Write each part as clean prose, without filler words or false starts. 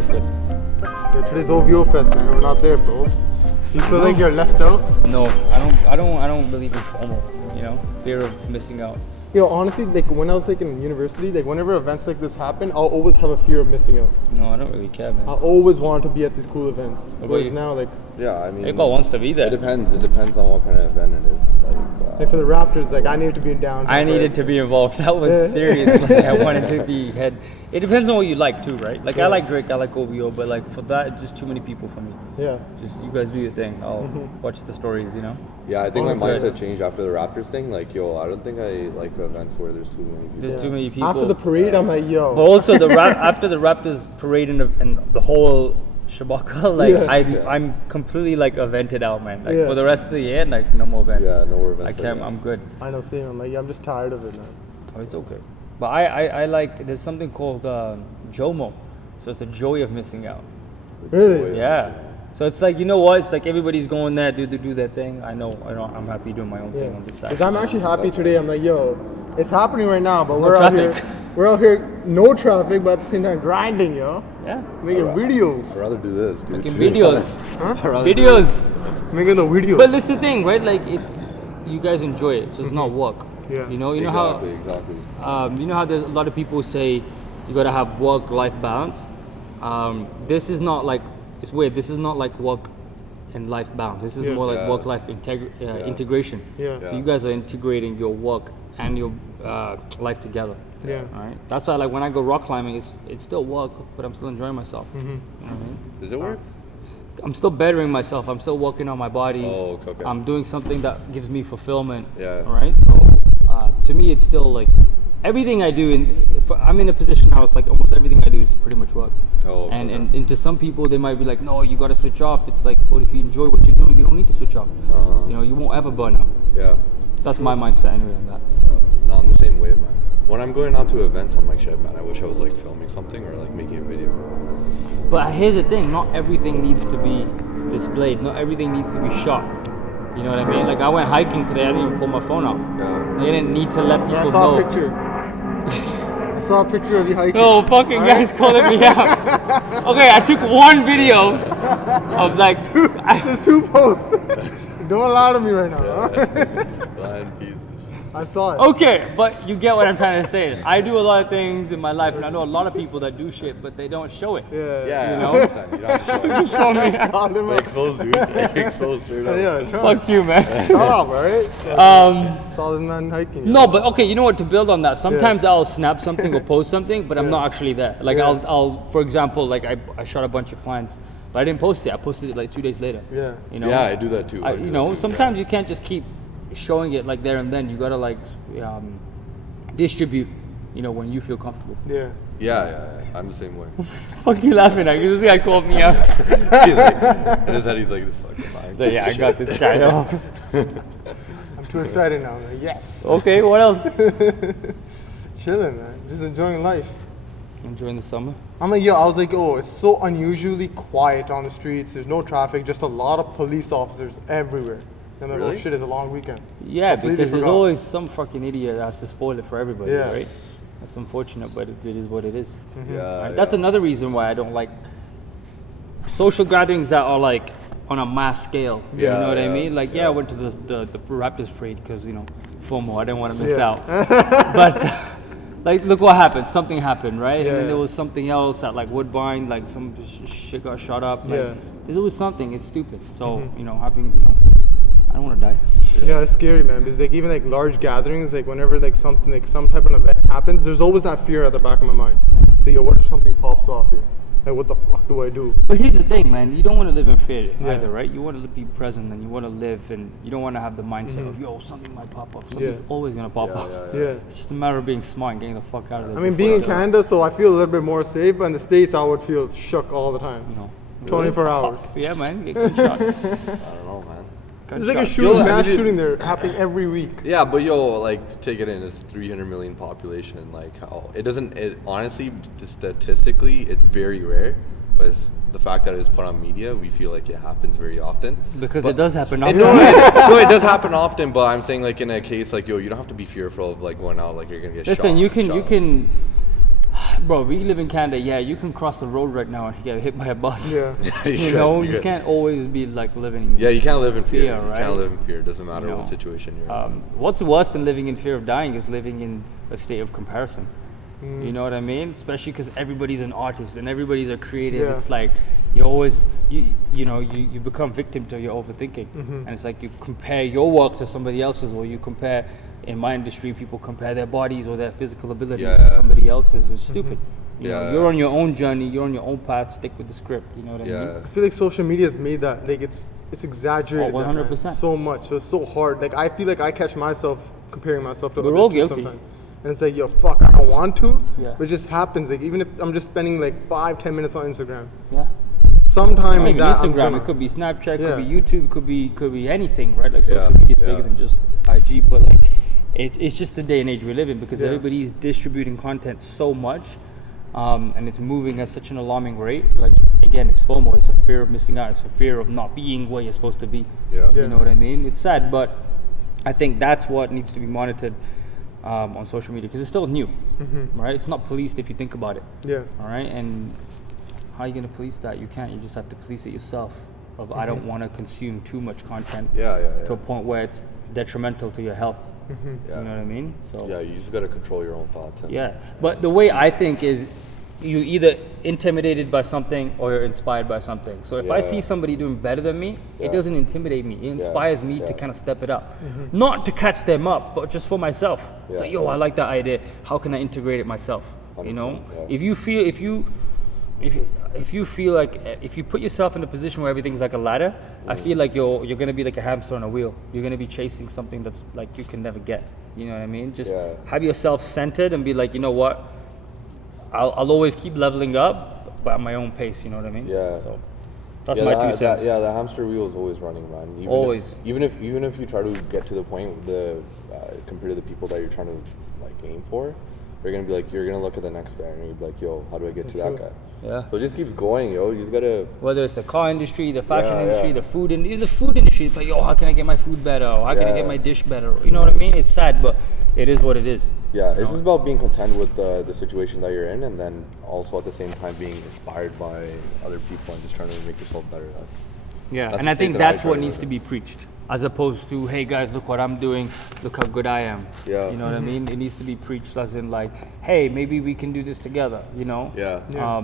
was good. Yeah, today's OVO Fest, man. We're not there, bro. You feel like you're left out? No, I don't believe in FOMO. You know, fear of missing out. Yo, honestly, like when I was like in university, like whenever events like this happen, I'll always have a fear of missing out. No, I don't really care, man. I always wanted to be at these cool events. about Whereas you? now, like Yeah, I mean, Everybody wants to be there. It depends on what kind of event it is. for the Raptors, like I needed to be down. I needed to be involved. That was serious. Like, I wanted to be head. It depends on what you like too, right? Like I like Drake, I like OVO, but like for that, it's just too many people for me. Yeah. Just you guys do your thing. I'll watch the stories, you know. Yeah, I think my Honestly, mindset changed after the Raptors thing. Like, yo, I don't think I like events where there's too many people. There's too many people. After the parade, I'm like, yo. But also after the Raptors parade and the whole shabaka, like I'm completely like evented out, man. Like for the rest of the year, like no more events. Yeah, no more events. I can't. I'm good. I know, same. I'm like, yeah, I'm just tired of it, man. Oh, it's okay. But I like. There's something called JOMO, so it's the joy of missing out. Really? Yeah. So it's like, you know what? It's like everybody's going there, do their thing. I know. I'm happy doing my own thing on this side. Because I'm actually happy today. I'm like, yo, it's happening right now, but There's no traffic. We're out here, no traffic, but at the same time grinding, yo. Yeah. Making videos. I'd rather do this, dude. Making videos. Huh? Videos. Making the videos. But that's the thing, right? Like it's, you guys enjoy it, so it's not work. Yeah. You know Exactly. you know how there's a lot of people say you gotta have work-life balance. This is not like, it's weird. This is not like work and life balance. This is more like work-life integration. Yeah. So you guys are integrating your work and your life together. Yeah. All right. That's why, like, when I go rock climbing, it's still work, but I'm still enjoying myself. You know what I mean? Does it work? I'm still bettering myself. I'm still working on my body. Oh, okay. I'm doing something that gives me fulfillment. Yeah. All right. So to me, it's still like everything I do. I'm in a position now. It's like almost everything I do is pretty much work. Oh, okay. And to some people, they might be like, no, you got to switch off. It's like, well, if you enjoy what you're doing, you don't need to switch off. You know, you won't ever burn out. Yeah. That's my mindset anyway on that. No, I'm the same way, man. When I'm going out to events, I'm like, shit, man, I wish I was like filming something or like making a video. But here's the thing, not everything needs to be displayed. Not everything needs to be shot. You know what I mean? Like I went hiking today, I didn't even pull my phone out. Yeah. I didn't need to let people I saw know. a picture. I saw a picture of you hiking. No fucking guys calling me out. Okay, I took one video of like There's two posts. Don't lie to me right now. Huh? Blind piece. I saw it. Okay, but you get what I'm trying to say. I do a lot of things in my life, and I know a lot of people that do shit, but they don't show it. Yeah. Yeah, You know? 100%. You don't have to show it. Show me. Called him Like, up. exposed, dude. Like, exposed straight up. Yeah, sure. Fuck you, man. Shut up, alright? Saw this man hiking. No, but okay, you know what? To build on that, sometimes I'll snap something or post something, but I'm not actually there. Like I'll, for example, like I shot a bunch of clients, but I didn't post it. I posted it like 2 days later. Yeah. You know. Yeah, I do that too. I do you that know, too, sometimes you can't just keep showing it like there and then. You gotta like distribute. You know, when you feel comfortable. Yeah. Yeah. I'm the same way. Fuck you laughing at? This guy called me out. He's like, in his head, he's like, this fucking lying. So, yeah, I got this guy off. I'm too excited now. I'm like, yes. Okay, what else? Chilling, man. Just enjoying life. Enjoying the summer. I'm like, I was like, oh, it's so unusually quiet on the streets. There's no traffic, just a lot of police officers everywhere. And I'm like, Really? oh shit, it's a long weekend. Yeah, Completely because there's forgot. always some fucking idiot that has to spoil it for everybody, Yeah. right? That's unfortunate, but it is what it is. Yeah. Right? That's another reason why I don't like social gatherings that are like on a mass scale. You Yeah, know what I yeah, mean? Like, yeah. I went to the Raptors parade because, you know, FOMO, I didn't want to miss Yeah. out. But, like, look what happened. Something happened, right? Yeah. And then there was something else at, like, Woodbine, like, some shit got shot up. Like, Yeah. there's always something. It's stupid. So, you know, I don't want to die. Yeah, it's scary, man. Because like even like large gatherings, like whenever like something like some type of event happens, there's always that fear at the back of my mind. So yo, what if something pops off here? Like what the fuck do I do? But here's the thing, man. You don't want to live in fear Yeah. either, right? You want to be present and you want to live, and you don't want to have the mindset of, yo, something might pop up. Something's always going to pop up. Yeah. It's just a matter of being smart and getting the fuck out of there. I mean, before being in it- Canada, so I feel a little bit more safe, but in the States, I would feel shook all the time. You know. 24 hours. Yeah, man. Get gunshot. I don't know, man. There's like a Gunshot. shooting, Yo, I mass mean, shooting there happening every week. Yeah, but yo, like, take it in. It's 300 million population. Like, how it doesn't. It honestly, statistically, it's very rare. But it's the fact that it's put on media, we feel like it happens very often. Because But it does happen. It, often. no, it does happen often. But I'm saying, like, in a case like, yo, you don't have to be fearful of like going out. Like, you're gonna get shot. Listen, you shot. can. Bro, we live in Canada. Yeah, you can cross the road right now and get hit by a bus. Yeah. Yeah, You know, you can't always be like living. Yeah, you can't live in fear. fear, You right? can't live in fear. It doesn't matter You what know, situation you're in. What's worse than living in fear of dying is living in a state of comparison. Mm. You know what I mean? Especially because everybody's an artist and everybody's a creative. Yeah. It's like you always you become victim to your overthinking, and it's like you compare your work to somebody else's, or you compare. In my industry, people compare their bodies or their physical abilities to somebody else's. It's stupid. You know, you're on your own journey. You're on your own path. Stick with the script. You know what I mean? I feel like social media has made that like it's exaggerated. Oh, that, man, 100%. so much. So it's so hard. Like I feel like I catch myself comparing myself to We're others all too guilty. sometimes. And it's like, yo, fuck, I don't want to. Yeah. But it just happens. Like even if I'm just spending like 5-10 minutes on Instagram, Yeah. sometime Not in even that I'm Instagram. gonna- It could be Snapchat. Yeah. Could be YouTube. Could be anything. Right? Like social Yeah, media is yeah. bigger than just IG. But like, it's just the day and age we live in because Yeah. everybody's distributing content so much, and it's moving at such an alarming rate. Like again, it's FOMO. It's a fear of missing out. It's a fear of not being where you're supposed to be. Yeah. Yeah. You know what I mean? It's sad, but I think that's what needs to be monitored on social media because it's still new, right? It's not policed if you think about it, Yeah. all right? And how are you going to police that? You can't. You just have to police it yourself. Of I don't want to consume too much content Yeah, to a point where it's detrimental to your health. Yeah. You know what I mean? So Yeah, you just gotta control your own thoughts. And yeah. But the way I think is you either intimidated by something or you're inspired by something. So if I Yeah. see somebody doing better than me, Yeah. it doesn't intimidate me. It inspires me to Yeah. kind of step it up. Not to catch them up, but just for myself. So Yeah. yo, I like that idea. How can I integrate it myself? You know? 100%, yeah. If you feel like if you put yourself in a position where everything's like a ladder, I feel like you're gonna be like a hamster on a wheel. You're gonna be chasing something that's like you can never get. You know what I mean? Just Yeah. have yourself centered and be like, you know what? I'll always keep leveling up, but at my own pace. You know what I mean? Yeah. So that's yeah, my that, 2 cents. yeah, the hamster wheel is always running, man. Always. Even if you try to get to the point compared to the people that you're trying to like aim for, you're gonna be like you're gonna look at the next guy and you're gonna be like, yo, how do I get to that guy? Yeah. So it just keeps going, yo. You just gotta. Whether it's the car industry, the fashion Yeah, industry, yeah. the food industry, the food industry, it's like, yo, how can I get my food better? Or how can I Yeah. get my dish better? You know what I mean? It's sad, but it is what it is. Yeah, it's just about being content with the situation that you're in, and then also at the same time being inspired by other people and just trying to make yourself better. Yeah, That's and the I think state that I that's try what to needs live to in. be preached, as opposed to, hey guys, look what I'm doing, look how good I am. Yeah. You know what I mean? It needs to be preached as in like, hey, maybe we can do this together. You know? Yeah. Yeah.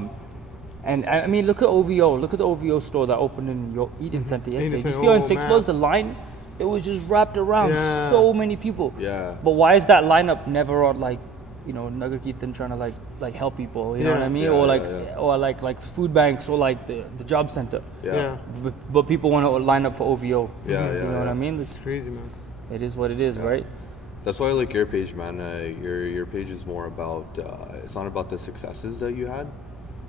And I mean, look at OVO. Look at the OVO store that opened in your Eden Center yesterday. Eden You Center, see on oh, Six Floors, the mass. line, it was just wrapped around Yeah. so many people. Yeah. But why is that lineup never on like, you know, Nagar Kirtan trying to like help people? You know what I mean? Yeah, or yeah, like yeah. or like food banks or like the job center. Yeah. But people want to line up for OVO. Yeah, You yeah, know what yeah. I mean? It's, Crazy, man. it is what it is, right? That's why I like your page, man. Your page is more about it's not about the successes that you had,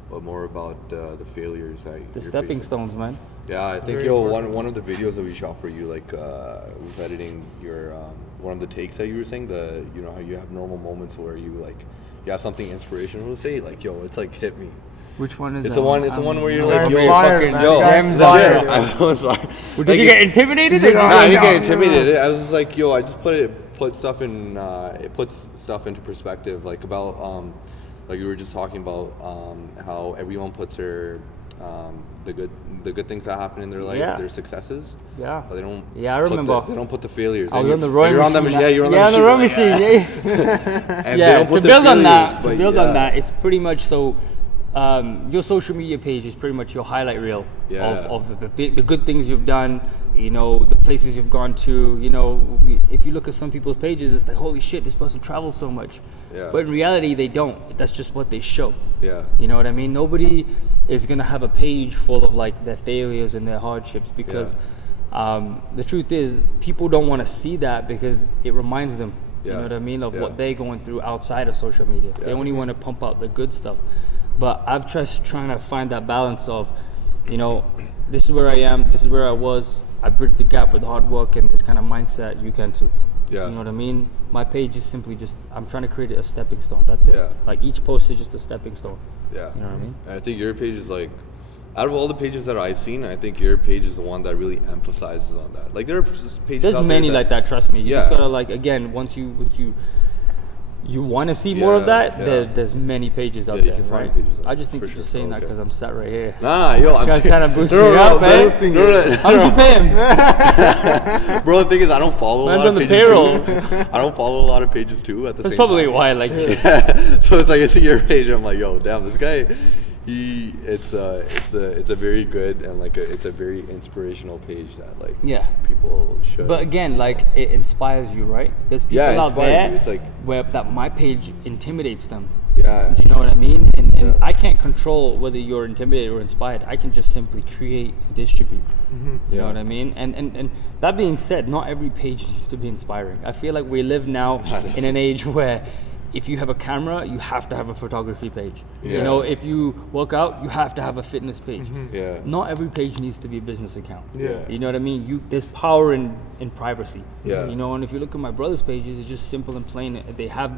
but more about the failures that The you're stepping facing. stones, man. Yeah, I think Very important. one of the videos that we shot for you, like was editing your one of the takes that you were saying, you know how you have normal moments where you like you have something inspirational to say, like yo, it's like hit me. Which one is It's that? the one. It's the one where you're Guy's like, yo, fired, fucking man. yo, Guy's Rams fired, out. yo. I'm so sorry. Did Like, you get intimidated? Or Nah, I didn't get no. intimidated. I was like, yo, I just put stuff in. It puts stuff into perspective, like about like we were just talking about how everyone puts their the good things that happen in their life, Yeah. their successes. Yeah. But they don't. Yeah, I put remember. they don't put the failures. I And was on the you're- rowing you're on the machine. yeah, you're on yeah, the the rowing machine. machine. Yeah. And they Yeah, don't to put the build on failures, that, but to build on yeah. that, it's pretty much so. Your social media page is pretty much your highlight reel Yeah. of the good things you've done. You know, the places you've gone to. You know, if you look at some people's pages, it's like, holy shit, this person travels so much. Yeah. But in reality, they don't. That's just what they show. Yeah. You know what I mean? Nobody is gonna have a page full of like their failures and their hardships because the truth is people don't want to see that because it reminds them. You Yeah. know what I mean? Of Yeah. what they're going through outside of social media. They Yeah. only want to pump out the good stuff. But I've just trying to find that balance of, you know, this is where I am, this is where I was. I bridge the gap with hard work and this kind of mindset. You can too. Yeah. You know what I mean? My page is simply just I'm trying to create a stepping stone. That's it. Yeah. Like each post is just a stepping stone. Yeah. You know what I mean? And I think your page is like, out of all the pages that I've seen, I think your page is the one that really emphasizes on that. Like there are just pages. There's out many there like that. Trust me. You just Yeah. gotta like again once you you want to see more of that, Yeah. there's many pages out Yeah, you there, can find right? pages out I there, just think for you're just sure. saying that Okay. because I'm sat right here. Nah, yo, I'm Guys kind of boosting No, me no, up, man. boosting No, no, How much you pay him? Bro, the thing is, I don't follow a Man's lot on of the pages payroll. too. I don't follow a lot of pages too at the That's same probably time. why, like, Yeah. So it's like I see your page, I'm like, yo, damn, this guy, it's a very good and like it's a very inspirational page that like yeah. people should. But again, like, it inspires you, right? There's people Yeah, it out inspires there you. It's like- where that my page intimidates them. yeah, Do you know what I mean? And Yeah. I can't control whether you're intimidated or inspired. I can just simply create and distribute. You Yeah. know what I mean? And that being said, not every page needs to be inspiring. I feel like we live now in an age where if you have a camera, you have to have a photography page. You Yeah. know, if you work out, you have to have a fitness page. yeah, Not every page needs to be a business account. Yeah. You know what I mean? There's power in privacy. Yeah. You know, and if you look at my brother's pages, it's just simple and plain. They have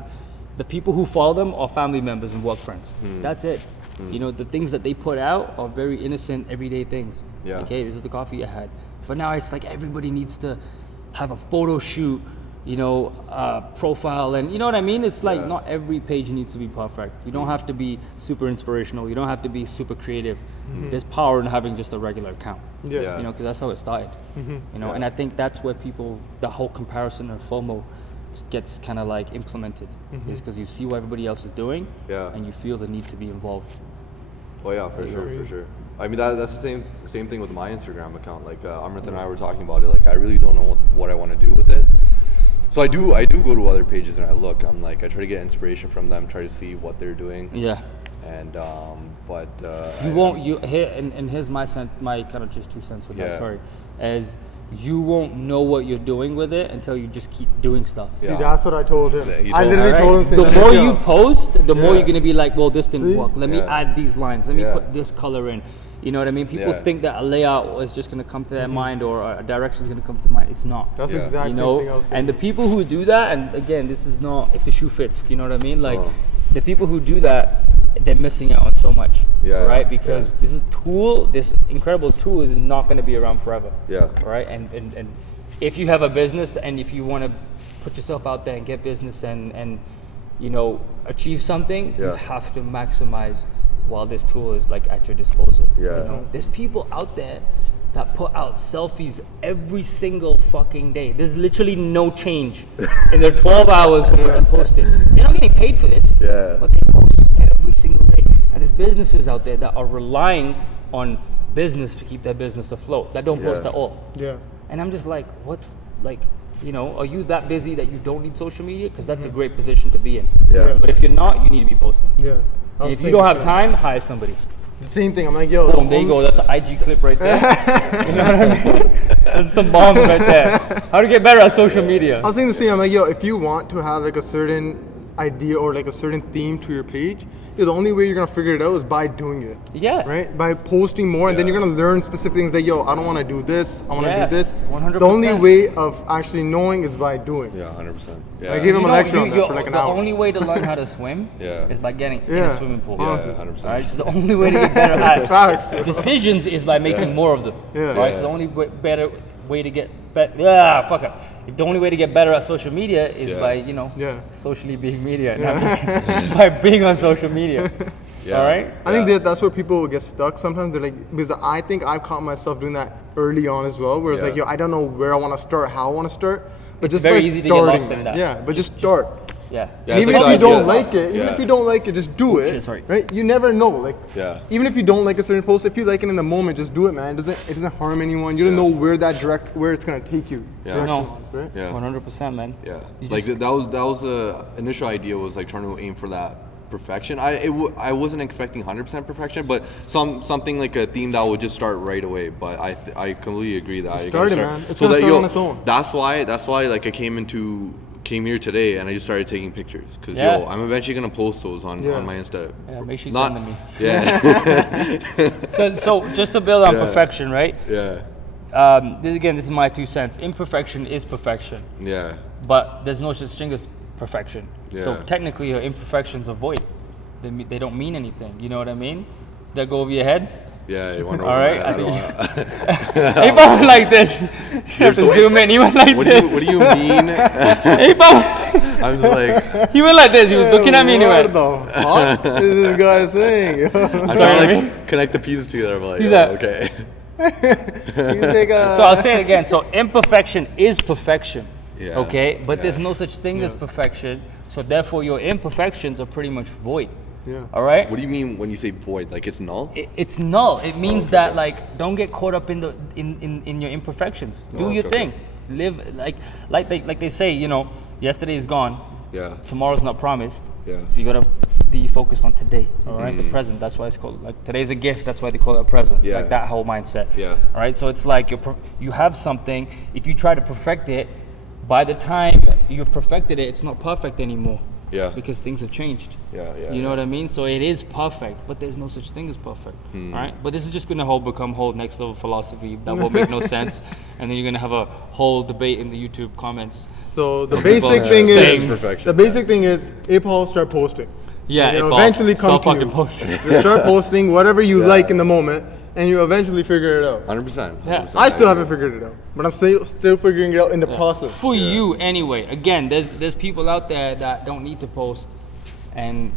the people who follow them are family members and work friends. That's it. You know, the things that they put out are very innocent, everyday things. Yeah. Okay, this is the coffee I had. But now it's like everybody needs to have a photo shoot, you know, profile, and you know what I mean? It's like Yeah. not every page needs to be perfect. You don't have to be super inspirational. You don't have to be super creative. There's power in having just a regular account. Yeah. Yeah. You know, because that's how it started. You know, Yeah. and I think that's where people, the whole comparison or FOMO gets kind of like implemented, is because you see what everybody else is doing, Yeah. and you feel the need to be involved. Oh yeah, for sure. I mean that's the same thing with my Instagram account. Like Amrit and I were talking about it. Like I really don't know what I want to do with it. So I do go to other pages and I look. I'm like I try to get inspiration from them, try to see what they're doing. Yeah. And but You won't. You here, and here's my kind of just 2 cents with that. Yeah. Sorry, as you won't know what you're doing with it until you just keep doing stuff. See, Yeah. that's what I told him. Yeah, you I told literally Alright? told him. The saying, more "Yo, you post, the more Yeah. you're gonna be like, well, this didn't See? work. Let me Yeah. add these lines. Let me Yeah. put this color in. You know what I mean? People Yeah. think that a layout is just gonna come to their mind or a direction is gonna come to mind. It's not. That's Yeah. exact You same know, thing I was saying. and the people who do that, and again, this is not if the shoe fits. You know what I mean? Like Oh. the people who do that, they're missing out on so much. Yeah, Right? Because yeah. this is tool. This incredible tool is not gonna be around forever. Yeah. Right? And if you have a business and if you want to put yourself out there and get business and you know achieve something, you Yeah. have to maximize while this tool is like at your disposal. Yeah. You know? There's people out there that put out selfies every single fucking day. There's literally no change in their 12 hours from what you posted. They're not getting paid for this. Yeah. But they post every single day. And there's businesses out there that are relying on business to keep their business afloat that don't post Yeah. at all. Yeah. And I'm just like, what's like, you know, are you that busy that you don't need social media? Because that's a great position to be in. Yeah. But if you're not, you need to be posting. Yeah. I And was if you don't have thinking time, hire somebody. the same thing. I'm like, yo. Boom, there you go. That's an IG clip right there. You know what I mean? There's some bombs right there. How to get better at social media. I was thinking the same. I'm like, yo, if you want to have like a certain idea or like a certain theme to your page, the only way you're gonna figure it out is by doing it. Yeah. Right? By posting more, and then Yeah. you're gonna learn specific things like, yo, I don't want to do this. I want to Yes, do this. 100%. The only way of actually knowing is by doing. Yeah, 100%. Yeah. I gave him You a know, lecture on that for like an the hour. only way to learn how to swim Yeah. is by getting in Yeah. a swimming pool. Yeah, Honestly. 100%. Alright, so the only way to get better at Facts. decisions is by making more of them. Yeah. Right, so the only better way to get fuck up. The only way to get better at social media is Yeah. by, you know, Yeah. socially being media, not by being on social media. Yeah. All right? I think Yeah. that's where people get stuck. Sometimes they're like, because I think I've caught myself doing that early on as well, where it's like, Yeah. yo, I don't know where I want to start, how I want to start, but It's just very by easy to get starting, lost in man. that. Yeah, but just start. Yeah. Yeah, And even it's if like you the don't idea. like it, even Yeah. if you don't like it, just do it. shit, sorry. Right? You never know. Like, Yeah. even if you don't like a certain post, if you like it in the moment, just do it, man. It doesn't harm anyone. You don't Yeah. know where it's gonna take you. Yeah. direction-wise, right? Yeah. 100%, man. Yeah, You like just- that was the initial idea was like trying to aim for that perfection. I wasn't expecting 100% perfection, but something like a theme that would just start right away. But I completely agree that you started, man. It's gonna start on its own. That's why like I came here today and I just started taking pictures because Yeah. yo, I'm eventually gonna post those on Yeah. my Insta. Yeah, make sure you Not- send them me. Yeah, So just to build on Yeah. perfection, right? yeah, This is my 2 cents. Imperfection is perfection, yeah, but there's no such thing as perfection. So Yeah. technically, your imperfections are void. They don't mean anything. You know what I mean? They go over your heads. Yeah, you want to. All right. I don't wanna- He went like this. You have to zoom in. He went like what this. do you mean? He I'm just like, he went like this. He was looking at me and he What went. the fuck is this guy saying? I'm Sorry, trying to I like mean- connect the pieces together. I'm like, He's oh, like- okay. You take a, So I'll say it again. So imperfection is perfection. Yeah. Okay, but Yeah. there's no such thing as perfection. So therefore, your imperfections are pretty much void. yeah. All right. What do you mean when you say void? Like it's null? It's null. It means that like don't get caught up in the in your imperfections. Do your okay. thing. Live like they say. You know, yesterday is gone. Yeah. Tomorrow's not promised. Yeah. So you gotta be focused on today. All right. The present. That's why it's called like today's a gift. That's why they call it a present. Yeah. Like that whole mindset. Yeah. All right. So it's like you have something. If you try to perfect it, by the time you've perfected it, it's not perfect anymore. Yeah. Because things have changed. Yeah, yeah. You know what I mean? So it is perfect, but there's no such thing as perfect. Hmm. All right? But this is just going to become whole next level philosophy that will make no sense. And then you're going to have a whole debate in the YouTube comments. So the People basic are thing saying is perfection. the basic thing is April start posting. Yeah, You'll it eventually come stop to fucking you. posting. You start posting whatever you Yeah. like in the moment, and you eventually figure it out. 100%. Yeah. I still haven't figured it out, but I'm still figuring it out in the process. For you, anyway. Again, there's people out there that don't need to post and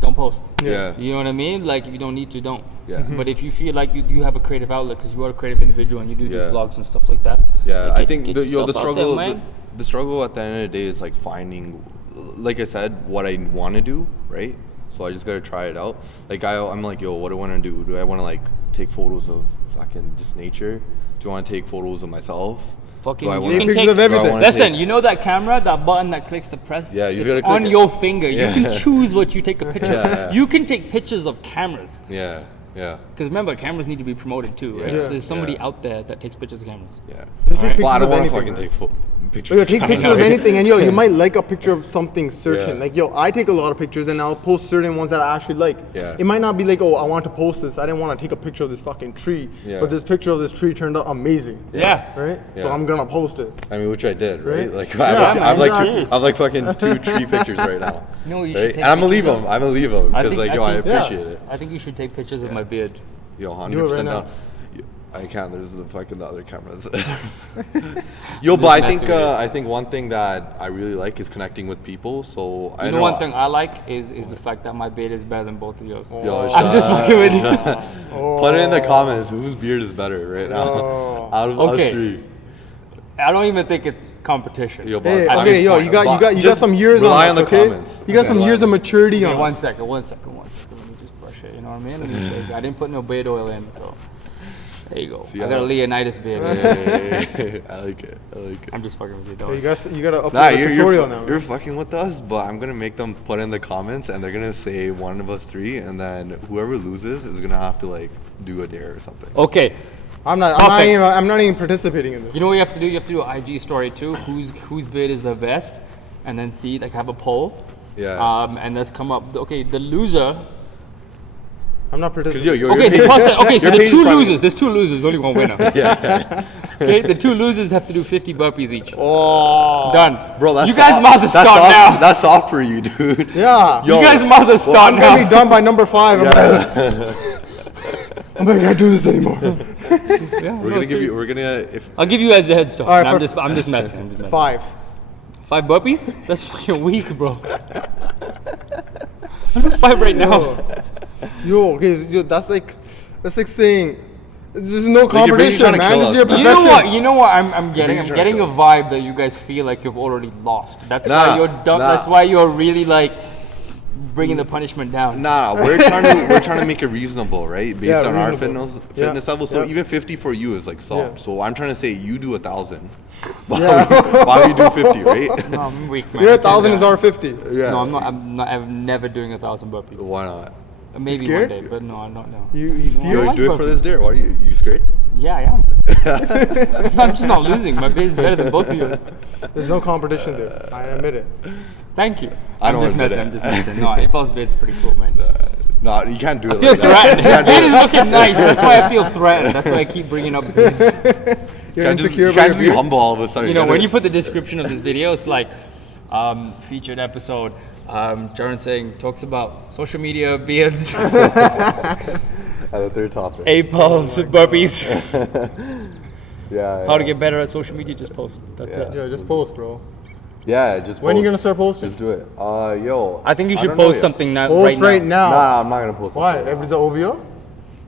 don't post. Yeah. You know what I mean? Like if you don't need to, don't. Yeah. But if you feel like you have a creative outlet because you are a creative individual and you do Yeah. vlogs and stuff like that. Yeah, like, I think get the yourself out there, struggle man. the struggle at the end of the day is like finding, like I said, what I want to do, right? So I just gotta try it out. Like I'm like, yo, what do I want to do? Do I want to like take photos of fucking just nature? Do I want to take photos of myself? Fucking, Do I you wanna- can Take take. pictures of everything. wanna Listen, take- you know that camera, that button that clicks to press. Yeah, you it's gotta click on it. your finger. Yeah. You can choose what you take a picture. Yeah. You can take pictures of cameras. Yeah, yeah, Because remember, cameras need to be promoted too, right? Yeah. So there's somebody Yeah. out there that takes pictures of cameras. yeah. They take Alright. Well, I pictures don't of want to anything, fucking man. take pictures. Yo, take of pictures of cameras. anything, and yo, you might like a picture of something certain. Yeah. Like yo, I take a lot of pictures, and I'll post certain ones that I actually like. Yeah. It might not be like, oh, I want to post this. I didn't want to take a picture of this fucking tree, Yeah. but this picture of this tree turned out amazing. Yeah. Right. So Yeah. I'm gonna post it. I mean, which I did, right? Right? Like, Yeah, I have like, exactly. I have like fucking 2 tree pictures right now. No, you Right? should And take I'm gonna leave pictures of- them. I'm gonna leave them because like, yo, I think- appreciate it. I think you should take pictures of my beard. Yo, Do it 100% right now. down. I can't. There's the fucking the other cameras. Yo, but I think messing with you. I think one thing that I really like is connecting with people. So I You know one thing I like is the fact that my beard is better than both of yours. Yo, I'm just fucking with you. Put it in the comments. Whose beard is better right now? Oh. Out of Okay. us three. I don't even think it's competition. Yo, but Hey, At okay, this yo, point, you got just some years rely on on us, the okay? comments. You got Okay, some rely years on of maturity Okay, on one us. second. Let me just brush it. You know what I mean? Let me shake. I didn't put no beard oil in, so there you go. See, I got a I- Leonidas beard. Hey, I like it. I like it. I'm just fucking with you, Hey, dog. you gotta upload Nah, a tutorial now. you're fucking with us, but I'm gonna make them put in the comments, and they're gonna say one of us three, and then whoever loses is gonna have to like do a dare or something. Okay, I'm not Perfect. I'm not even participating in this. you know what you have to do? You have to do an IG story too. Whose beard is the best, and then see like have a poll. Yeah. And let's come up. Okay, the loser. I'm not Because participating. yo, Okay, the person. Okay, so your the page two is probably- losers. There's two losers. Only one winner. Yeah, Okay, the two losers have to do 50 burpees each. Oh, Done. bro, that's you guys soft. must have That's started soft- now. That's soft for you, dude. yeah. Yo, You guys must have I'm started gonna be now. done by number 5. I'm not gonna do this anymore. we're gonna give you. We're gonna if I'll give you guys a head start. All right, I'm for- just messing. I'm just messing. 5. 5 burpees? That's fucking weak, bro. I'm doing 5 right now. Yo, okay, yo, that's like saying there's no you're basically competition, trying to man. kill This is us, your man. profession. You know what I'm getting? I'm You're getting a trying vibe that you guys feel like you've already lost. That's Nah, why you're done. nah. That's why you're really like bringing the punishment down. Nah, we're trying to make it reasonable, right? Based Yeah, on our reasonable. fitness level. So yeah. even 50 for you is like soft. Yeah. So I'm trying to say you do 1,000. While, Yeah. while we do 50, right? No, I'm weak, man. Your I can't 1,000 do is that. our 50. Yeah. No, I'm not. I'm never doing 1,000 burpees. Why not? Maybe scared? one day, but no, I'm not now. You No, feel? I like do it for burpees. this dare. Why are you scared? Yeah, I am. I'm just not losing. My beard is better than both of you. There's no competition there. I admit it. Thank you. I don't I'm just admit messing. it. I'm just messing. No, April's beard's pretty cool, man. No, you can't do it I feel like that. threatened. His beard is looking nice. That's why I feel threatened. That's why I keep bringing up beards. You're You can't insecure just about your be beard? humble all of a sudden. You know, gotta- when you put the description of this video, it's like featured episode. Jaron saying talks about social media beards. the third topic. 8 balls, burpees. Yeah. How to get better at social media? Just post. That's it. Yeah, just post, bro. Yeah, just. When are you post. gonna start posting? Just do it. Yo. I think you should don't know post yet. something now. Post right now. Nah, I'm not gonna post. Why? something. Everybody's OVO?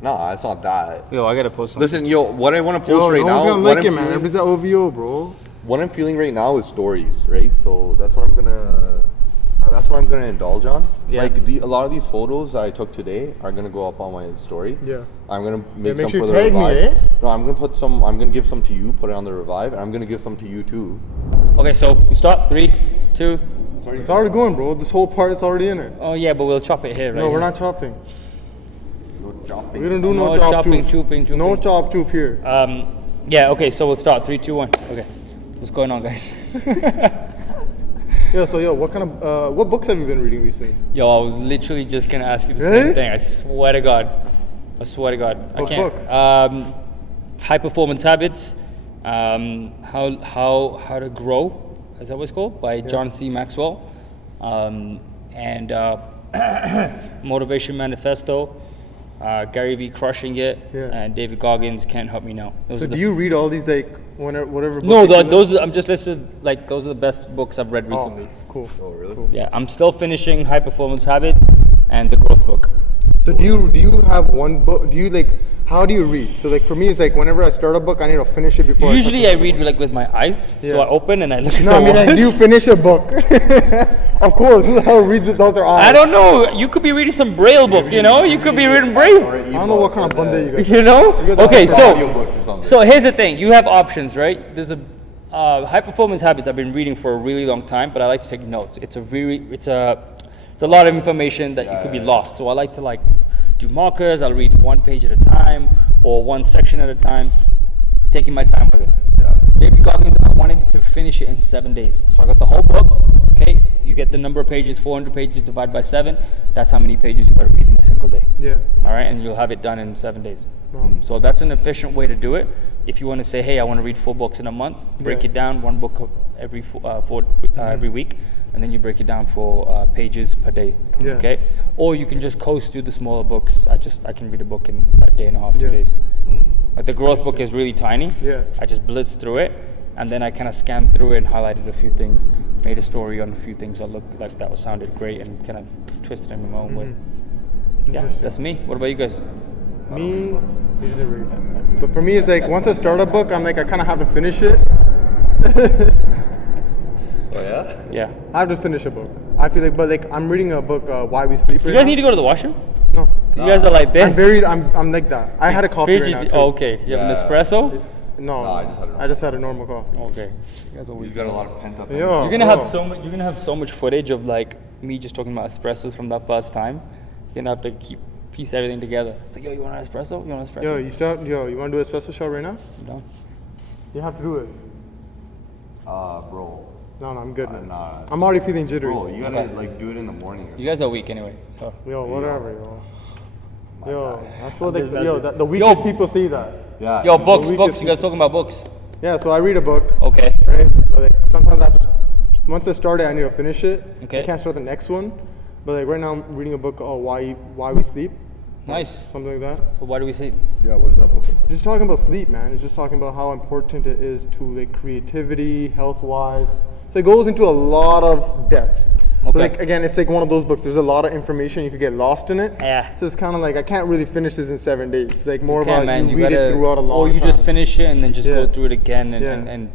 Nah, it's not that. Yo, I gotta post something. Listen, yo, what I want to post Yo, right no now. one's gonna what like I'm it, man. feeling- Everybody's at OVO, bro. What I'm feeling right now is stories, right? So that's what I'm gonna indulge on. Yeah. Like a lot of these photos I took today are gonna go up on my story. Yeah. I'm gonna make make some sure for you the tag me, revive. eh? No, I'm gonna put some. I'm gonna give some to you. Put it on the revive, and I'm gonna give some to you too. Okay, so we start 3, 2. It's already going, bro. This whole part is already in it. Oh yeah, but we'll chop it here, right? No, we're here. not chopping. No chopping. We don't do no No chop chopping, choop. chooping. No chop choop here. Yeah. Okay, so we'll start 3, 2, 1. Okay. What's going on, guys? Yeah, so what kind of what books have you been reading recently? Yo, I was literally just gonna ask you the Really? same thing. I swear to God. I What can't. books? High Performance Habits. How to Grow. Is that what it's called? By John C. Maxwell. And Motivation Manifesto. Gary Vee, Crushing It. Yeah. And David Goggins, Can't Help Me Now. Those So are the do you read all these whatever? book No, you feel those I'm just listed like those are the best books I've read like? recently. Oh, cool. Oh, really? Cool. Yeah, I'm still finishing High Performance Habits and the Growth Book. So do you have one book? Do you how do you read? So for me, it's whenever I start a book, I need to finish it before. Usually I touch read like with my eyes, Yeah. so I open and I look at No, the I mean words. do you finish a book? Of course, who the hell reads without their eyes? I don't know. You could be reading some Braille book, you know. You could be reading Braille, I don't know what kind of bunda you guys. you know. guys Okay, are so audiobooks or something. so here's the thing. You have options, right? There's a High Performance Habits. I've been reading for a really long time, but I like to take notes. It's a lot of information that you could be lost. So I like to do markers. I'll read one page at a time or one section at a time, taking my time with it. Yeah. David Goggins, I wanted to finish it in 7 days. So I got the whole book. Okay, you get the number of pages, 400 pages divided by 7. That's how many pages you got to read in a single day. Yeah. All right, and you'll have it done in 7 days. Wow. So that's an efficient way to do it. If you want to say, hey, I want to read 4 books in a month, break Yeah. it down, one book every every week, and then you break it down for pages per day. Yeah. Okay, or you can just coast through the smaller books. I can read a book in a day and a half, 2 Yeah. days. Like the growth book is really tiny. Yeah. I just blitzed through it, and then I kind of scanned through it and highlighted a few things, made a story on a few things that looked like that sounded great, and kind of twisted it in my own way. Yeah, Interesting. that's me. What about you guys? Me, he doesn't read. But for me, it's once I start a book, I'm I kind of have to finish it. Oh yeah. Yeah. I have to finish a book. I feel but I'm reading a book, Why We Sleep. You Right guys now. need to go to the washroom? No. You guys are like this. I'm like that. I had a coffee right now. Too. Oh, okay. You have an Yeah. espresso? No, No, I just had a normal I just had a normal coffee. Okay. You guys are weird. He's got a lot of pent up. Yo, You're gonna bro. have so much. You're gonna have so much footage of me just talking about espressos from that first time. You're gonna have to piece everything together. It's like, yo, you want an espresso? You want an espresso? You want to do an espresso shot right now? I'm done. You have to do it. Bro. No, I'm good, man. Nah. I'm already feeling jittery. Bro, you gotta Okay. do it in the morning. You guys are weak anyway. So. Yo, whatever, yo. Yo, that's what just messing. the weakest Yo. people see that. Yeah. Yo, books. weakest You guys talking about books? Yeah, so I read a book, Okay. right? But sometimes I have to, once I start it, I need to finish it. Okay. I can't start the next one. But right now I'm reading a book called Why We Sleep, Nice. something like that. But why do we sleep? Yeah. What is that book about? Just talking about sleep, man. It's just talking about how important it is to creativity, health-wise. So it goes into a lot of depth. But, Okay. again, it's one of those books. There's a lot of information, you could get lost in it. Yeah. So it's kind of I can't really finish this in 7 days. It's more Can't, about man. you You read gotta, it throughout a long or you time. just finish it and then just go Yeah. through it again. And, Yeah. and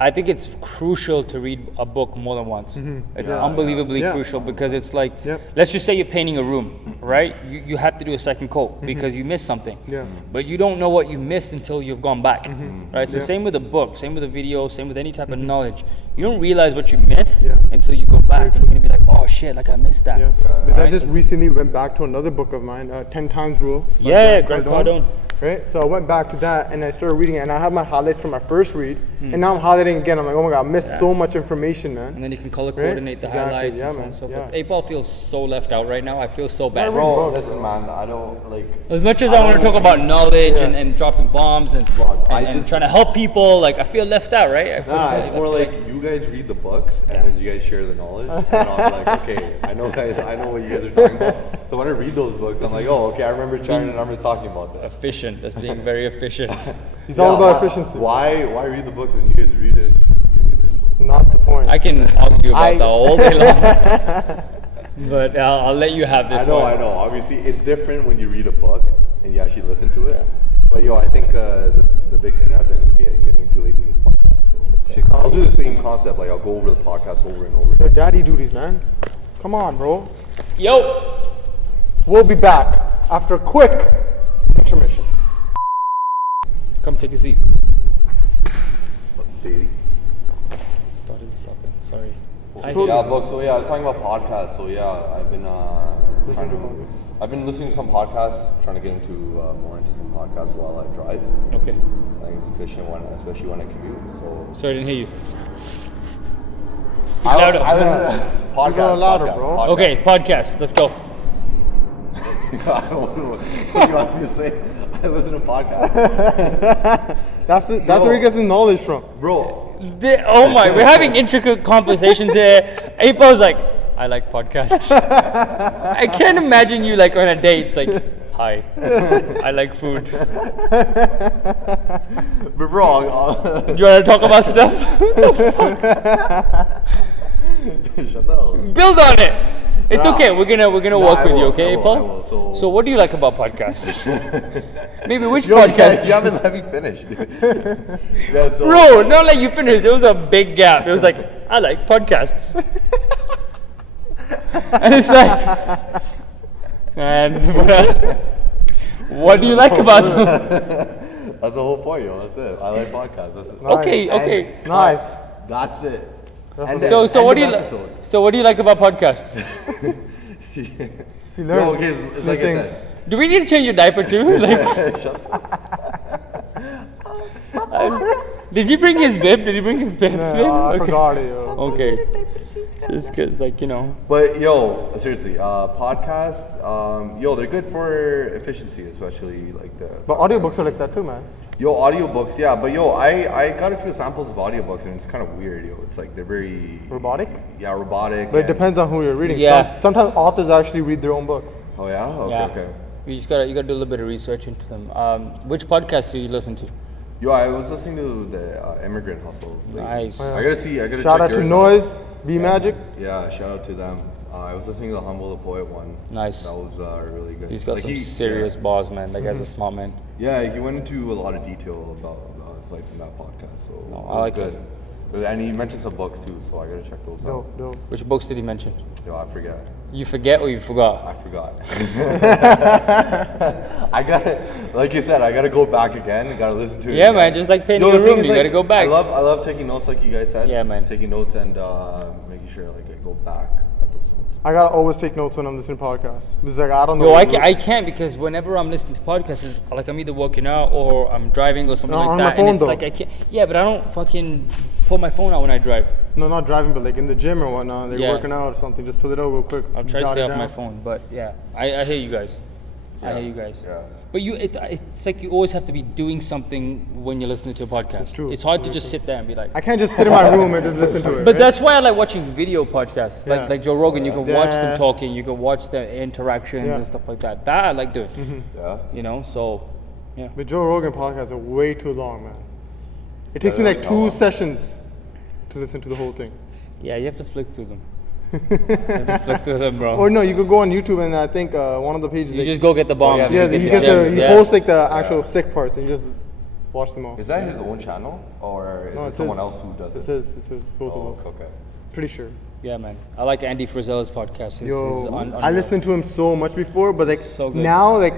I think it's crucial to read a book more than once. It's Yeah, unbelievably yeah. crucial because it's like, Yep. let's just say you're painting a room, right? You have to do a second coat because you missed something. Yeah. But you don't know what you missed until you've gone back, right? It's the Yeah. same with a book, same with a video, same with any type of knowledge. You don't realize what you missed Yeah. until you go back. And you're gonna be like, oh shit, I missed that. Yeah. Because I Right? just recently went back to another book of mine, 10 Times Rule. by Yeah, Grant Grant Cardone. Cardone. right? So I went back to that and I started reading it, and I have my highlights from my first read, and now I'm highlighting again. I'm like, oh my god, I missed so much information, man. And then you can color coordinate the highlights and so on and so forth. A-Paul feels so left out right now. I feel so bad. Bro, listen, man, I don't like. As much as I want to talk about knowledge and dropping bombs and trying to help people, like I feel left out, right? It's more like you guys read the books and then you guys share the knowledge. And I'm like, okay, I know what you guys are talking about. So when I read those books, I'm like, oh, okay, I remember trying and I remember talking about that. Efficient. That's being very efficient. He's all about efficiency. Why read the books when you guys read it? You just give me the info. Not the point. I can argue about that all day long. But I'll let you have this one. I know. Obviously, it's different when you read a book and you actually listen to it. But I think the big thing I've been getting into lately is podcasts. So I'll do the same concept. Like I'll go over the podcast over and over. Your daddy duties, man. Come on, bro. Yo. We'll be back after a quick intermission. Come take a seat. Daily. Started with something. Sorry. Yeah, books. So I was talking about podcasts. So I've been listening to some podcasts, trying to get into more into some podcasts while I drive. Okay. I think it's efficient especially when I commute. So Sorry, I didn't hear you. Speak I louder. listen to podcasts. Go louder, bro. Okay, podcast. Let's go. What do you want me to say? I listen to podcasts. That's where he gets his knowledge from. Bro. Oh my, we're having intricate conversations here. A-Paul's like, I like podcasts. I can't imagine you like on a date. It's like, hi, I like food. But bro, Do you want to talk about stuff? shut the hell up. Build on it. It's okay. We're gonna work with you, okay, I will, Paul? So what do you like about podcasts? Maybe which You podcast? haven't let me finish, dude. Bro, not like you finished. There was a big gap. It was like, I like podcasts. And it's like, and what do you like about them? That's the whole point, yo. That's it. I like podcasts. That's it. Nice. Okay. Nice. That's it. So what do you like about podcasts? He learns it's new like things. I said. Do we need to change your diaper too? Like, did he bring his bib? I forgot it, yo. Okay. Just because, But seriously, podcasts, they're good for efficiency, especially like the. But audiobooks are like that too, man. Audiobooks, yeah. But I got a few samples of audiobooks and it's kind of weird, It's like they're very Robotic? Yeah, robotic. But it depends on who you're reading. Yeah. Sometimes authors actually read their own books. Oh yeah. Okay. You gotta do a little bit of research into them. Which podcast do you listen to? I was listening to the Immigrant Hustle. Nice. I gotta Shout check out to yours Noise, Be Magic. Yeah, shout out to them. I was listening to the Humble the Poet one. Nice. That was really good. He's got some serious balls, man. That guy's a smart man. Yeah, he went into a lot of detail about his life in that podcast. So I like good. And he mentioned some books too, so I gotta check those out. Dope. Which books did he mention? I forget. You forget or you forgot? I forgot. Like you said, I gotta go back again. I gotta listen to it. Yeah, again. man. Just like painting a room, you gotta go back. I love taking notes, like you guys said. Yeah, man. Taking notes and making sure I go back at those notes. I gotta always take notes when I'm listening to podcasts. Because I don't know. Yo, I can't because whenever I'm listening to podcasts, it's like I'm either working out or I'm driving or something like on that. my phone, and it's though. like I can't. Yeah, but I don't fucking pull my phone out when I drive. No, not driving, but like in the gym or whatnot. They're working out or something. Just pull it out real quick. I'll try to jot stay it off down. my phone, but yeah, I hear you guys. I hear you guys. Yeah. But it's like you always have to be doing something when you're listening to a podcast. It's true. It's hard to just sit there and be like. I can't just sit in my room and just listen to it. But right? that's why I like watching video podcasts, Yeah. like Joe Rogan. You can watch them Yeah. talking, you can watch their interactions Yeah. and stuff like that. That I like doing. Yeah. So The Joe Rogan podcasts are way too long, man. It takes me like really 2 long. sessions to listen to the whole thing. yeah, you have to flick through them. You have to flick through them, bro. Or no, you could go on YouTube and I think one of the pages. You like, just go get the bombs. yeah, you he get gets the- he posts like the actual sick parts and you just watch them all. Is that his own channel or is No, it it's someone his. else who does it? It's his both Oh, of them. okay. Pretty sure. Yeah, man. I like Andy Frisella's podcast. I listened to him so much before, but like So good. now, like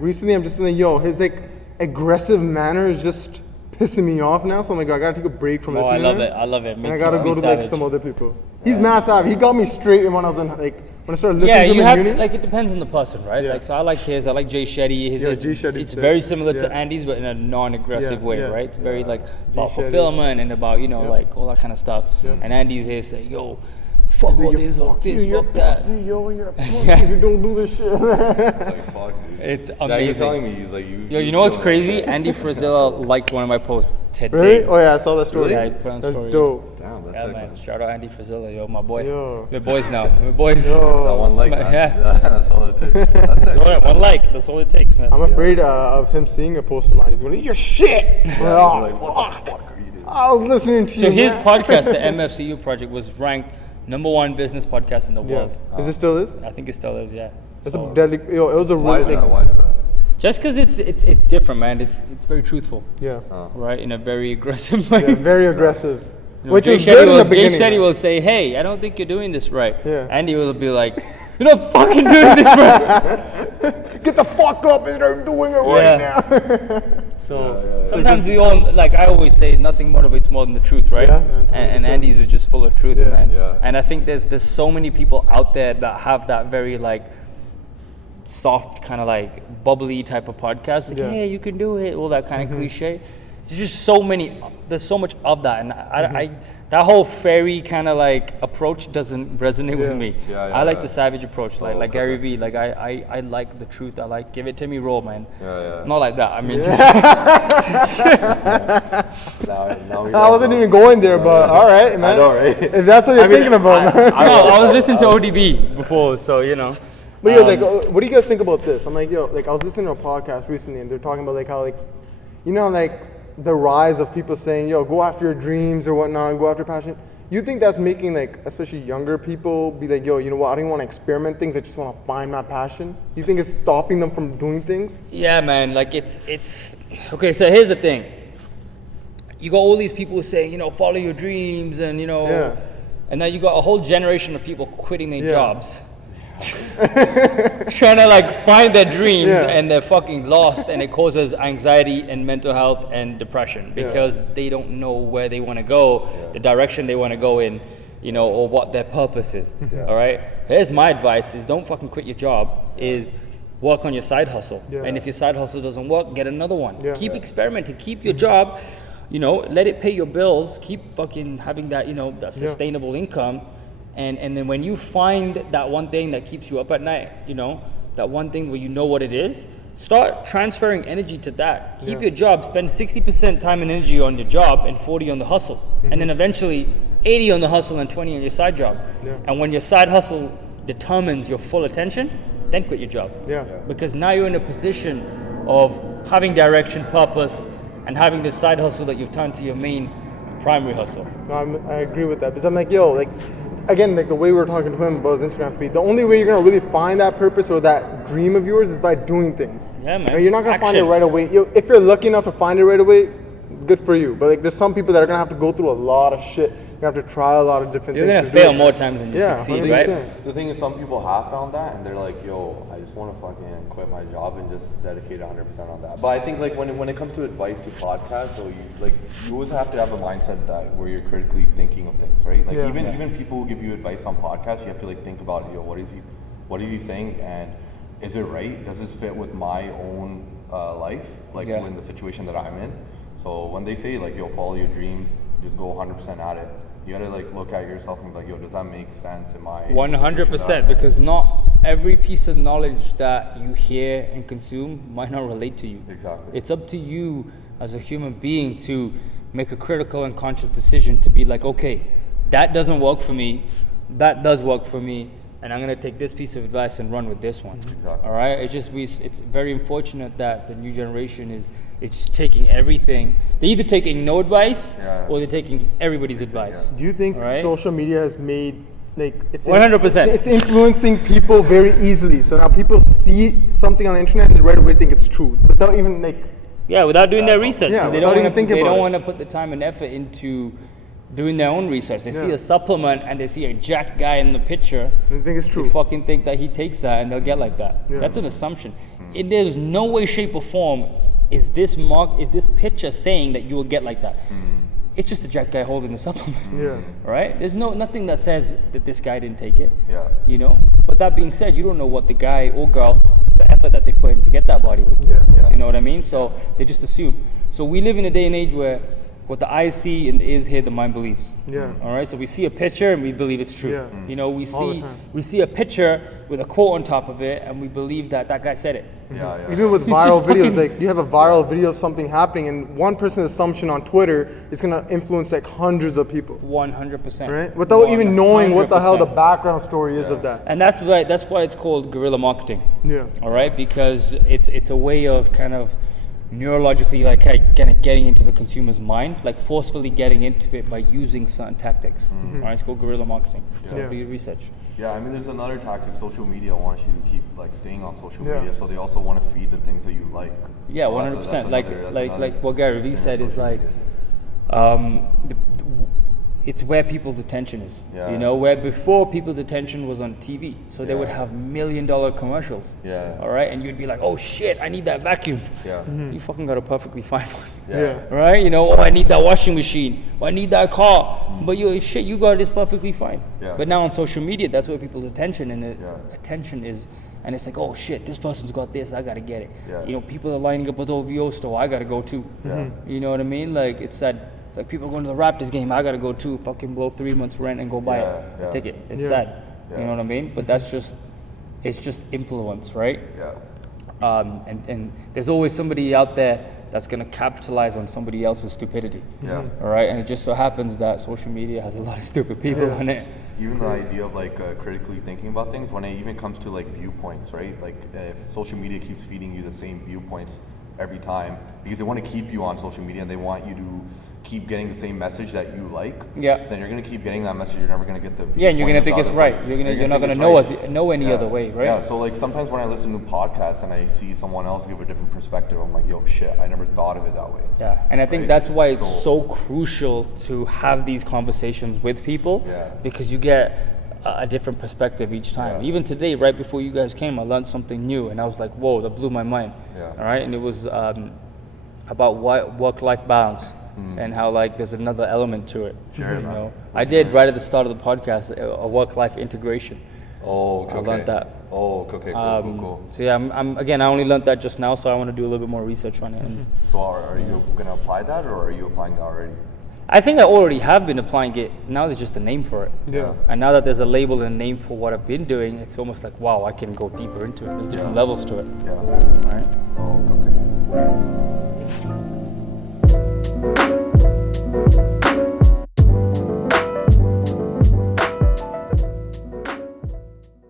recently, I'm just like, yo, his like aggressive manner is just pissing me off now. So I'm like, I gotta take a break from Oh, I listening love to it. him. I love it. And I gotta go to like some other people. He's mad savage. He got me straight when I was in like when I started listening Yeah, to him you in have uni. like it depends on the person, right? Yeah. Like so, I like his. I like Jay Shetty. His Yeah, is, Jay Shetty's it's sick. very similar to Yeah. Andy's, but in a non-aggressive Yeah, way, yeah. right? It's very like about Shetty. fulfillment and about like all that kind of stuff. Yeah. And Andy's is like, yo, fuck all this, fuck this, you're fuck that. pussy, yo, you're a pussy if you don't do this shit. It's like, fuck, dude. It's Yeah, he was telling amazing. me, he's like, Yo, you know what's crazy? Andy Frisella liked one of my posts today. Really? Oh yeah, I saw that story. Yeah, I put on That's story. dope. Damn, that's Yeah, sick, man. Shout out Andy Frisella, yo, my boy. Yo. We're boys now. We're boys. Yo. That one like, My- man. yeah. That's all it takes. That's it. One like. That's all it takes, man. I'm afraid of him seeing a post of mine. He's going, eat your shit. Yeah, Oh, like, what the fuck. fuck are you doing? I was listening to So you. his man. podcast, the MFCU project, was ranked #1 business podcast in the Yeah. world. Is it still is? I think it still is, yeah. It's So- a deadly. Yo, it was a Why really is that? like, Why is that? just because it's different, man. It's very truthful, yeah, right? In a very aggressive way. yeah, very aggressive. You know, Which Jay is Shetty good in the Jay beginning. Shetty will say, "Hey, I don't think you're doing this right." Yeah. Andy will be like, "You're not fucking doing this right." Get the fuck up and they're doing it right now. So sometimes we all like I always say nothing motivates more than the truth, right? Yeah, man, and 100%. Andy's is just full of truth, Yeah. man. Yeah. And I think there's so many people out there that have that very like soft kind of like bubbly type of podcast. Like, Yeah. hey, you can do it, all that kind of cliche. There's just so many. There's so much of that, and I that whole fairy kind of like approach doesn't resonate Yeah. with me. Yeah, I like yeah. the savage approach, like okay. Gary Vee. Like I like the truth. I like give it to me raw, man. Yeah. Not like that. I mean, Now we I wasn't even going there, but all right, man. I know, right? If that's what you're thinking about, man. no, I was listening to ODB before, so you know. But yo, like, what do you guys think about this? I'm like, yo, like I was listening to a podcast recently, and they're talking about like how like, you know, like the rise of people saying, yo, go after your dreams or whatnot, go after your passion. You think that's making like, especially younger people, be like, yo, you know what? I don't want to experiment things. I just want to find my passion. You think it's stopping them from doing things? Yeah, man. Like it's okay. So here's the thing. You got all these people saying, you know, follow your dreams, and you know, Yeah. and then you got a whole generation of people quitting their Yeah. jobs, trying to like find their dreams, Yeah. and they're fucking lost, and it causes anxiety and mental health and depression because they don't know where they want to go, the direction they want to go in, you know, or what their purpose is. All right. Here's my advice: is don't fucking quit your job. Is work on your side hustle, Yeah. and if your side hustle doesn't work, get another one. Yeah. Keep experimenting. Keep your job. You know, let it pay your bills. Keep fucking having that, you know, that sustainable income. And then when you find that one thing that keeps you up at night, you know, that one thing where you know what it is, start transferring energy to that. Keep your job. Spend 60% time and energy on your job and 40 on the hustle. And then eventually 80 on the hustle and 20 on your side job. Yeah. And when your side hustle determines your full attention, then quit your job. Yeah. Because now you're in a position of having direction, purpose, and having this side hustle that you've turned to your main primary hustle. No, I agree with that because I'm like, yo, like, again, like the way we were talking to him about his Instagram feed, the only way you're gonna really find that purpose or that dream of yours is by doing things. Yeah, man. You know, you're not gonna find it Action. right away. Yo, if you're lucky enough to find it right away, good for you. But like, there's some people that are gonna have to go through a lot of shit. You're gonna have to try a lot of different You're things. gonna to do fail it. more times than you Yeah, succeed, 100%. right? The thing is, some people have found that, and they're like, "Yo, I just want to fucking quit my job and just dedicate 100% on that." But I think like when it comes to advice to podcasts, so you always have to have a mindset that where you're critically thinking of things, right? Like Yeah. even people who give you advice on podcasts, you have to like think about, yo, what is he saying, and is it right? Does this fit with my own life, like Yeah. in the situation that I'm in? So when they say like, yo, follow your dreams, just go 100% at it. You gotta like look at yourself and be like, yo, does that make sense in my 100%, because not every piece of knowledge that you hear and consume might not relate to you. Exactly. It's up to you as a human being to make a critical and conscious decision to be like, okay, that doesn't work for me, that does work for me, and I'm gonna take this piece of advice and run with this one. Exactly. All right. It's just it's very unfortunate that the new generation is just taking everything. They're either taking no advice or they're taking everybody's advice. Do you think Alright. social media has made like it's 100%. It's influencing people very easily. So now people see something on the internet and they right away think it's true without even like. Yeah, without doing their research. Yeah, 'cause they without don't even wanna, thinking they about don't it. want to put the time and effort into doing their own research. They see Yeah. a supplement and they see a jacked guy in the picture. They think it's They true. fucking think that he takes that and they'll get like that. Yeah. There's an assumption. There's no way, shape, or form is this picture saying that you will get like that? It's just a jack guy holding the supplement. Yeah. Right? There's nothing that says that this guy didn't take it. Yeah. You know? But that being said, you don't know what the guy or girl, the effort that they put in to get that body with. Yeah. You know what I mean? So they just assume. So we live in a day and age where what the eyes see and the ears hear, the mind believes. Yeah. All right. So we see a picture and we believe it's true. Yeah. You know, we All the see time. a picture with a quote on top of it, and we believe that guy said it. Yeah. Even with It's viral just videos, fucking- like you have a viral video of something happening, and one person's assumption on Twitter is gonna influence like hundreds of people, 100%. right? Without even knowing what the hell the 100%. background story is of that. And that's why it's called guerrilla marketing. Yeah. All right, because it's a way of kind of neurologically like kind of getting into the consumer's mind, like forcefully getting into it by using certain tactics. All right, it's called guerrilla marketing. So Yeah. do your research. Yeah, I mean, there's another tactic. Social media wants you to keep like staying on social Yeah. media, so they also want to feed the things that you like. Yeah, So 100%. that's Like another what Gary Vee thing said with is social like, media. it's where people's attention is. Yeah. You know, where before people's attention was on TV, so they would Yeah. have $1 million commercials. Yeah. All right, and you'd be like, oh shit, I need that vacuum. Yeah. You fucking got a perfectly fine one. Yeah. Right? You know, oh, I need that washing machine. Oh, I need that car. But you got this perfectly fine. Yeah. But now on social media, that's where people's attention Yeah. attention is. And it's like, oh shit, this person's got this, I gotta get it. Yeah. You know, people are lining up at the OVO store, I gotta go too. Yeah. You know what I mean? Like it's like people going to the Raptors game, I gotta go too. Fucking blow 3 months rent and go buy Yeah, a yeah. ticket. It's Yeah. sad. Yeah. You know what I mean? But it's just influence, right? Yeah. And there's always somebody out there that's going to capitalize on somebody else's stupidity. Yeah. All right, and it just so happens that social media has a lot of stupid people on it. Even the idea of like critically thinking about things, when it even comes to like viewpoints, right? Like if social media keeps feeding you the same viewpoints every time because they want to keep you on social media and they want you to keep getting the same message that you like, Yeah. then you're gonna keep getting that message. You're never gonna get the Yeah, and you're gonna viewpoint think of it's the right. other- You're not think gonna it's right. know any Yeah. other way, right? Yeah. So like sometimes when I listen to podcasts and I see someone else give a different perspective, I'm like, yo, shit, I never thought of it that way. Yeah, and I think Right. that's why it's So- so crucial to have these conversations with people, Yeah. because you get a different perspective each time. Yeah. Even today, right before you guys came, I learned something new, and I was like, whoa, that blew my mind. Yeah. All right, and it was about work-life balance and how like there's another element to it. Sure, you man. know, I did right at the start of the podcast a work-life integration. Oh, okay. I learned that. Oh, okay, cool. So yeah, I'm again, I only learned that just now, so I want to do a little bit more research on it. And So are you gonna apply that, or are you applying that already? I think I already have been applying it. Now there's just a name for it. Yeah. And now that there's a label and a name for what I've been doing, it's almost like, wow, I can go deeper into it. There's different Yeah. levels to it. Yeah. All right. Oh, okay.